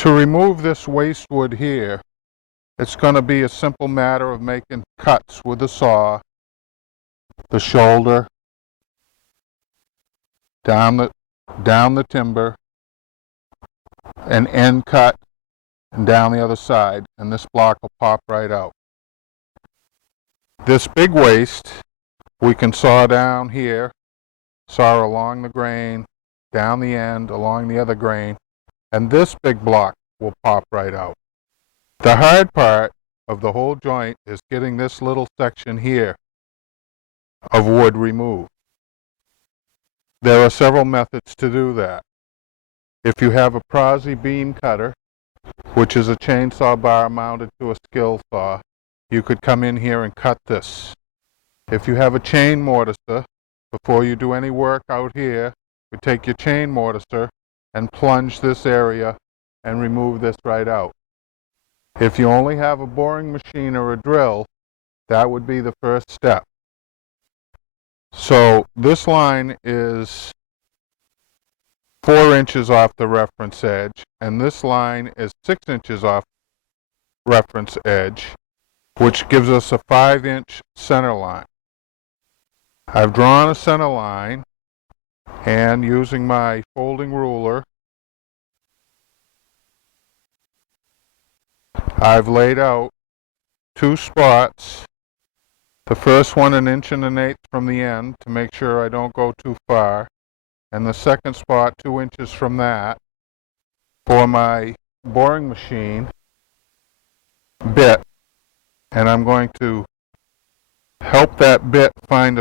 To remove this waste wood here, it's going to be a simple matter of making cuts with the saw, the shoulder, down the timber, an end cut, and down the other side, and this block will pop right out. This big waste we can saw down here, saw along the grain, down the end, along the other grain, and this big block will pop right out. The hard part of the whole joint is getting this little section here of wood removed. There are several methods to do that. If you have a Prezi beam cutter, which is a chainsaw bar mounted to a skill saw, you could come in here and cut this. If you have a chain mortiser, before you do any work out here, you take your chain mortiser and plunge this area and remove this right out. If you only have a boring machine or a drill, that would be the first step. So this line is 4 inches off the reference edge, and this line is 6 inches off reference edge, which gives us a 5-inch center line. I've drawn a center line, and using my folding ruler, I've laid out 2 spots. The first one 1 1/8 from the end to make sure I don't go too far, and the second spot 2 inches from that for my boring machine bit. And I'm going to help that bit find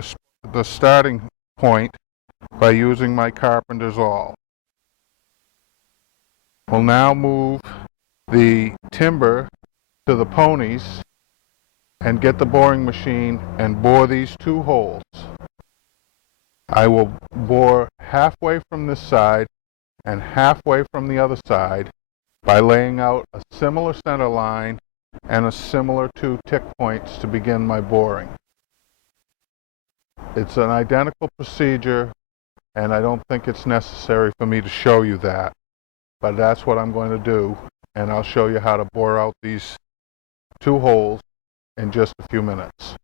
the starting point by using my carpenter's awl. We'll now move the timber to the ponies and get the boring machine and bore these 2 holes. I will bore halfway from this side and halfway from the other side by laying out a similar center line and a similar 2 tick points to begin my boring. It's an identical procedure, and I don't think it's necessary for me to show you that, but that's what I'm going to do, and I'll show you how to bore out these 2 holes in just a few minutes.